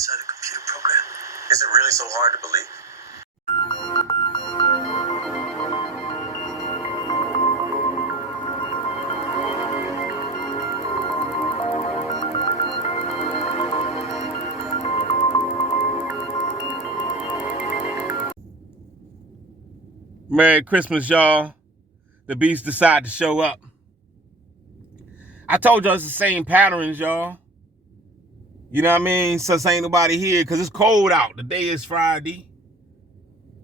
inside a computer program? Is it really so hard to believe? Merry Christmas, y'all. The beast decided to show up. I told y'all it's the same patterns, y'all. You know what I mean? Since ain't nobody here because it's cold out. The day is Friday.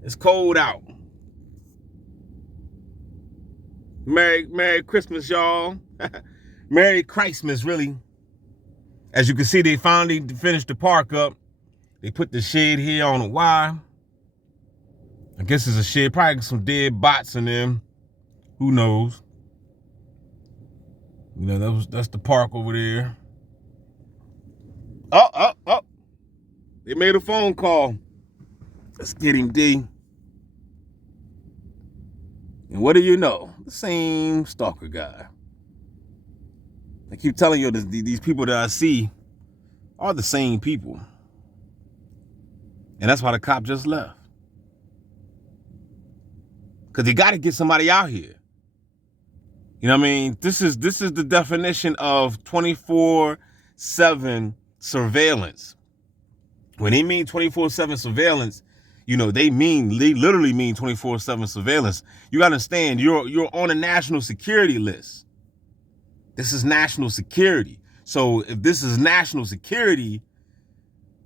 It's cold out. Merry Christmas, y'all. Merry Christmas, really. As you can see, they finally finished the park up. They put the shed here on a wire. I guess it's a shed, probably some dead bots in them. Who knows? You know, that's the park over there. Oh. They made a phone call. Let's get him, D. And what do you know? The same stalker guy. I keep telling you, these people that I see are the same people. And that's why the cop just left. Because they got to get somebody out here. You know what I mean? This is the definition of 24/7 surveillance. When they mean 24/7 surveillance, you know, they literally mean 24/7 surveillance. You got to understand, you're on a national security list. This is national security. So if this is national security,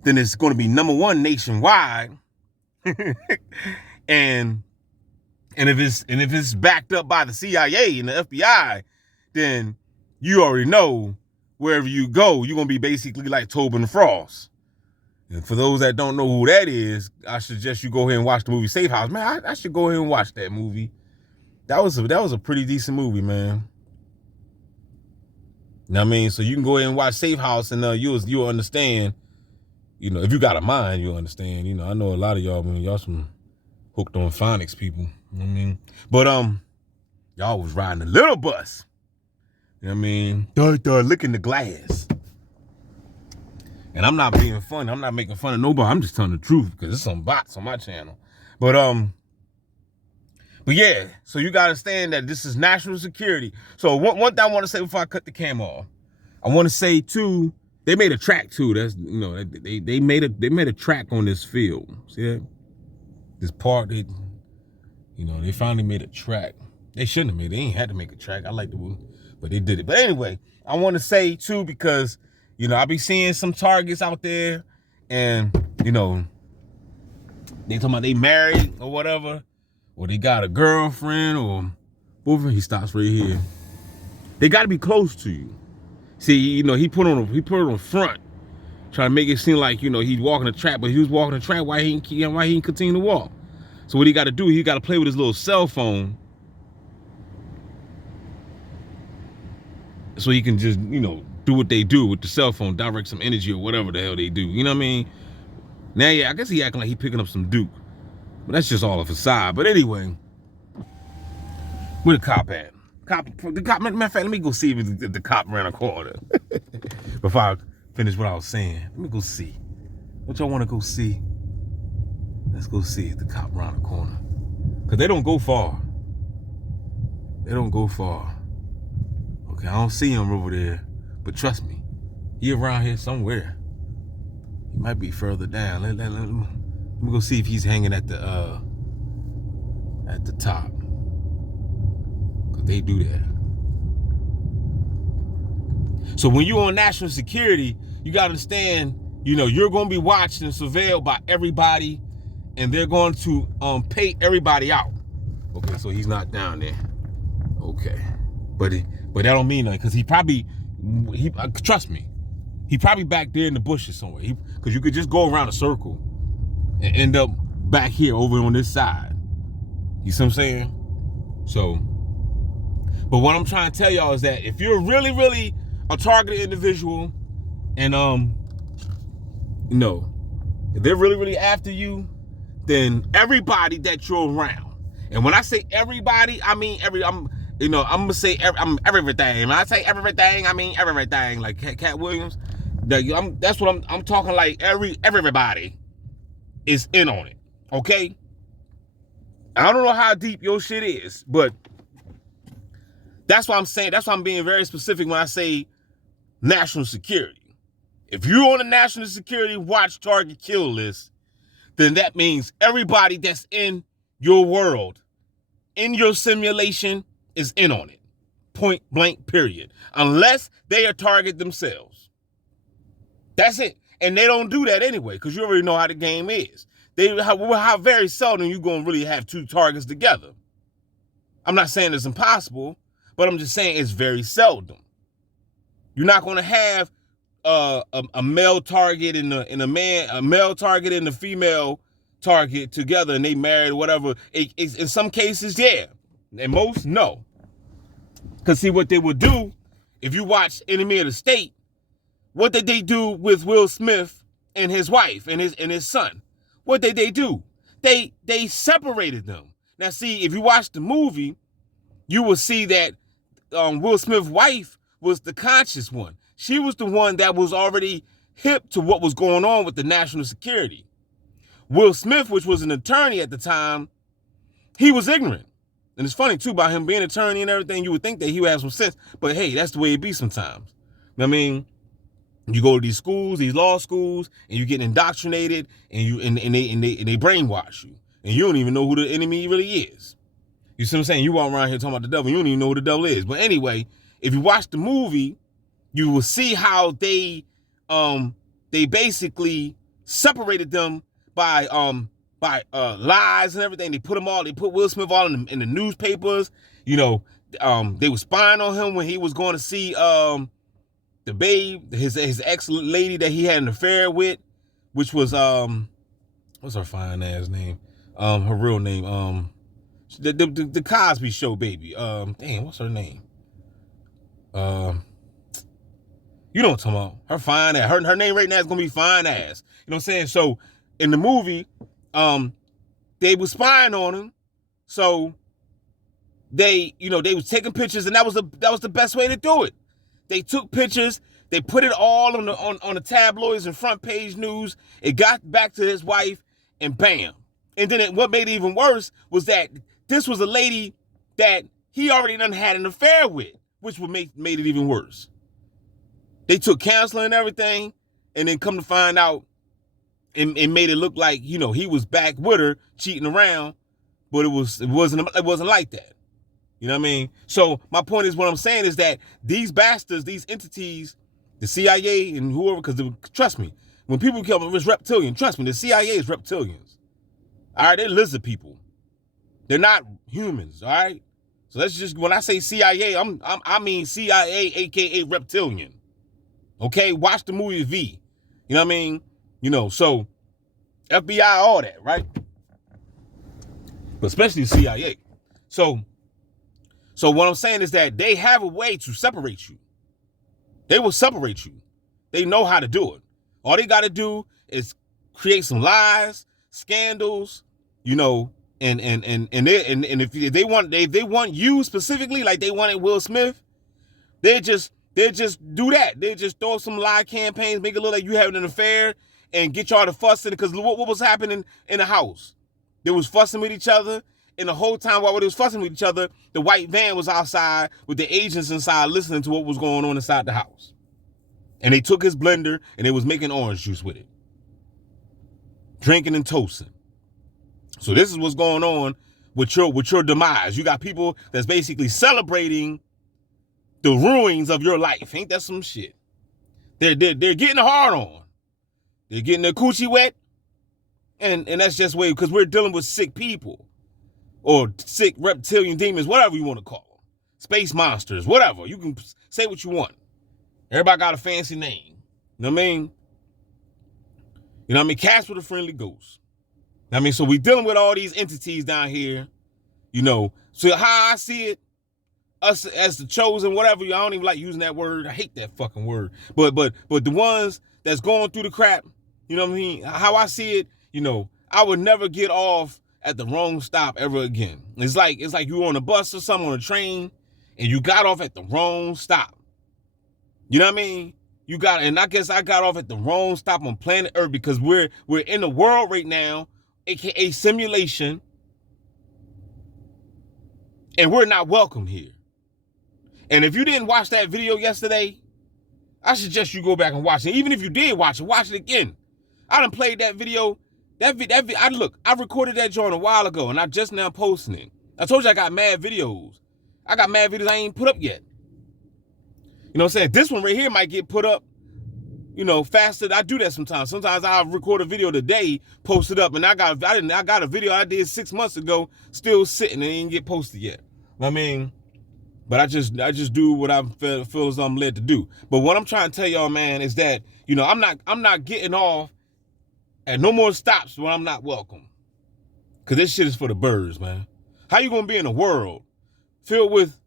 then it's going to be number one nationwide. and if it's backed up by the CIA and the FBI, then you already know wherever you go, you're going to be basically like Tobin Frost. And for those that don't know who that is, I suggest you go ahead and watch the movie Safe House. Man, I should go ahead and watch that movie. That was a pretty decent movie, man. You know what I mean? So you can go ahead and watch Safe House and you'll understand. You know, if you got a mind, you'll understand. You know, I know a lot of y'all, man, y'all some hooked on phonics people. You know what I mean? But y'all was riding a little bus. You know what I mean? Licking the glass. And I'm not being funny. I'm not making fun of nobody. I'm just telling the truth because there's some bots on my channel. But yeah, so you gotta understand that this is national security. So one thing I want to say before I cut the camera off, I want to say too, they made a track too. That's, you know, they made a track on this field. See that? This part, they finally made a track. They shouldn't have made it. They ain't had to make a track. I like the movie, but they did it. But anyway, I want to say too, because, you know, I be seeing some targets out there and, you know, they talking about they married or whatever, or they got a girlfriend or boyfriend. He stops right here. They got to be close to you. See, you know, he put on front, trying to make it seem like, you know, he's walking the track, but he was walking the track. Why he ain't continue to walk? So what he got to do, he got to play with his little cell phone, so he can just, you know, do what they do with the cell phone, direct some energy or whatever the hell they do. You know what I mean? Now, yeah, I guess he acting like he picking up some Duke, but that's just all a facade. But anyway, where the cop at? The cop. Matter of fact, let me go see if the cop ran a corner before I finish what I was saying. Let me go see. What y'all want to go see? Let's go see if the cop ran a corner, cause they don't go far. They don't go far. Okay, I don't see him over there, but trust me, he around here somewhere. He might be further down. Let me go see if he's hanging at the top. Cause they do that. So when you're on national security, you gotta understand, you know, you're gonna be watched and surveilled by everybody, and they're going to pay everybody out. Okay, so he's not down there. Okay, but that don't mean nothing, because he trust me, he probably back there in the bushes somewhere. Because you could just go around a circle and end up back here over on this side. You see what I'm saying? So, but what I'm trying to tell y'all is that if you're really, really a targeted individual, and you know, if they're really, really after you, then everybody that you're around, and when I say everybody, I mean I'm gonna say I'm everything. When I say everything, I mean everything. Like Cat Williams, That's what I'm talking, like everybody is in on it. Okay? I don't know how deep your shit is, but that's what I'm saying. That's why I'm being very specific when I say national security. If you're on a national security watch target kill list, then that means everybody that's in your world, in your simulation, is in on it. Point blank, period. Unless they are target themselves. That's it. And they don't do that anyway, because you already know how the game is. How very seldom you going to really have two targets together. I'm not saying it's impossible, but I'm just saying it's very seldom. You're not going to have a male target and a male target and a female target together, and they married or whatever. In some cases, yeah. And most, no. Because see, what they would do, if you watch Enemy of the State, what did they do with Will Smith and his wife and his son? What did they do? They separated them. Now, see, if you watch the movie, you will see that Will Smith's wife was the conscious one. She was the one that was already hip to what was going on with the national security. Will Smith, which was an attorney at the time, he was ignorant. And it's funny, too, about him being an attorney and everything, you would think that he would have some sense. But, hey, that's the way it be sometimes. I mean, you go to these schools, these law schools, and you get indoctrinated, and they brainwash you. And you don't even know who the enemy really is. You see what I'm saying? You walk around here talking about the devil, you don't even know who the devil is. But anyway, if you watch the movie, you will see how they basically separated them by lies and everything. They put Will Smith all in the newspapers. You know, they were spying on him when he was going to see the babe, his ex lady that he had an affair with, which was what's her fine ass name? Her real name, the Cosby Show baby. Damn, what's her name? You know what I'm talking about. Her fine ass. Her name right now is gonna be fine ass. You know what I'm saying? So in the movie, they were spying on him. So they was taking pictures, and that was the best way to do it. They took pictures, they put it all on the tabloids and front page news. It got back to his wife, and bam. And then what made it even worse was that this was a lady that he already done had an affair with, which made it even worse. They took counseling and everything, and then come to find out, and made it look like, he was back with her cheating around, but it wasn't like that. You know what I mean? So my point is, what I'm saying is that these bastards, these entities, the CIA and whoever, because trust me, when people come, it's reptilian. Trust me, the CIA is reptilians. All right, they're lizard people. They're not humans. All right. So let's just, when I say CIA, I mean CIA, aka reptilian. Okay, watch the movie V. You know what I mean? So FBI, all that, right? But especially CIA. So what I'm saying is that they have a way to separate you. They will separate you. They know how to do it. All they got to do is create some lies, scandals, and if they want you specifically, like they wanted Will Smith, they just do that. They just throw some lie campaigns, make it look like you having an affair, and get y'all to fussing. Because what was happening in the house? They was fussing with each other, and the whole time while they was fussing with each other, the white van was outside with the agents inside listening to what was going on inside the house. And they took his blender, and they was making orange juice with it. Drinking and toasting. So this is what's going on with your demise. You got people that's basically celebrating the ruins of your life. Ain't that some shit? They're getting hard on. They're getting their coochie wet. And that's just way, because we're dealing with sick people. Or sick reptilian demons, whatever you want to call them. Space monsters, whatever. You can say what you want. Everybody got a fancy name. You know what I mean? You know what I mean? Casper the Friendly Ghost. I mean, so we dealing with all these entities down here. So how I see it, us as the chosen, whatever. I don't even like using that word. I hate that fucking word. But the ones that's going through the crap, you know what I mean? How I see it, I would never get off at the wrong stop ever again. It's like you were on a bus or something, on a train, and you got off at the wrong stop. You know what I mean? You got, and I guess I got off at the wrong stop on planet Earth because we're in the world right now, aka simulation, and we're not welcome here. And if you didn't watch that video yesterday, I suggest you go back and watch it. Even if you did watch it again. I done played that video. I recorded that joint a while ago, and I just now posting it. I told you I got mad videos. I got mad videos I ain't put up yet. You know what I'm saying? This one right here might get put up, faster. I do that sometimes. Sometimes I'll record a video today, post it up, and I got a video I did 6 months ago, still sitting and ain't get posted yet. I mean, but I just do what I feel as I'm led to do. But what I'm trying to tell y'all, man, is that, I'm not getting off at no more stops when I'm not welcome. Cause this shit is for the birds, man. How you gonna be in a world filled with,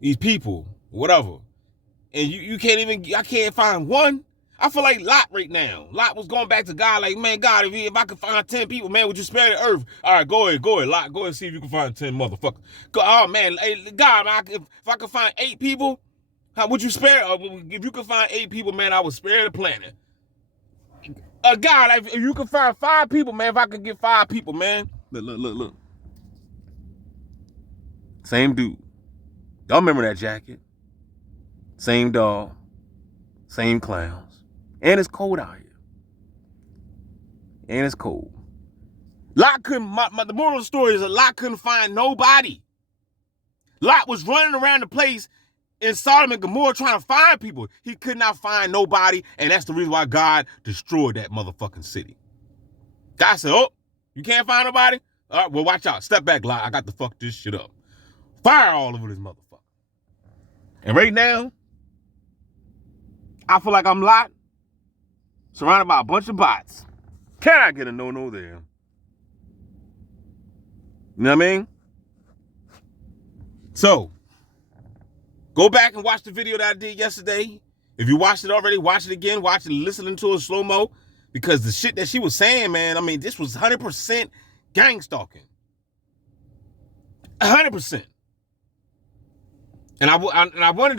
these people, whatever, and you can't even, I can't find one? I feel like Lot right now. Lot was going back to God like, man, God, if I could find 10 people, man, would you spare the earth? All right, go ahead, Lot. Go ahead and see if you can find 10 motherfuckers. Oh, man, hey, God, if I could find 8 people, how would you spare? If you could find 8 people, man, I would spare the planet. God, if you could find 5 people, man, if I could get 5 people, man. Look. Same dude. Y'all remember that jacket? Same dog. Same clowns. And it's cold out here. And it's cold. Lot couldn't, the moral of the story is that Lot couldn't find nobody. Lot was running around the place in Sodom and Gomorrah trying to find people. He could not find nobody, and that's the reason why God destroyed that motherfucking city. God said, oh, you can't find nobody? All right, well, watch out. Step back, Lot. I got to fuck this shit up. Fire all over this motherfucker. And right now, I feel like I'm Lot, surrounded by a bunch of bots. Can I get a no-no there? You know what I mean? So, go back and watch the video that I did yesterday. If you watched it already, watch it again. Watch it, listening to it slow-mo. Because the shit that she was saying, man, I mean, this was 100% gang stalking. 100%. And I wanted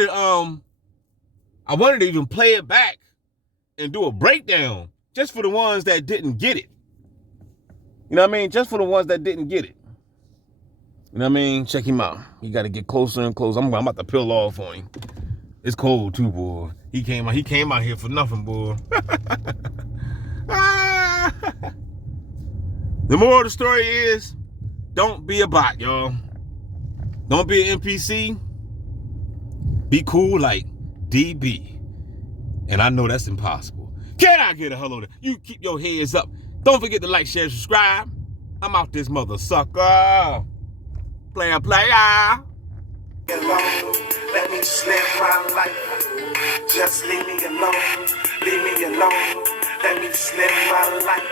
to even play it back and do a breakdown just for the ones that didn't get it. You know what I mean? Just for the ones that didn't get it. You know what I mean? Check him out. You got to get closer and closer. I'm about to peel off on him. It's cold too, boy. He came out here for nothing, boy. The moral of the story is, don't be a bot, y'all. Don't be an NPC. Be cool like DB. And I know that's impossible. Can I get a hello there? You keep your heads up. Don't forget to like, share, subscribe. I'm out this mother sucker. Player. Let me just live my life. Just leave me alone. Leave me alone. Let me just live my life.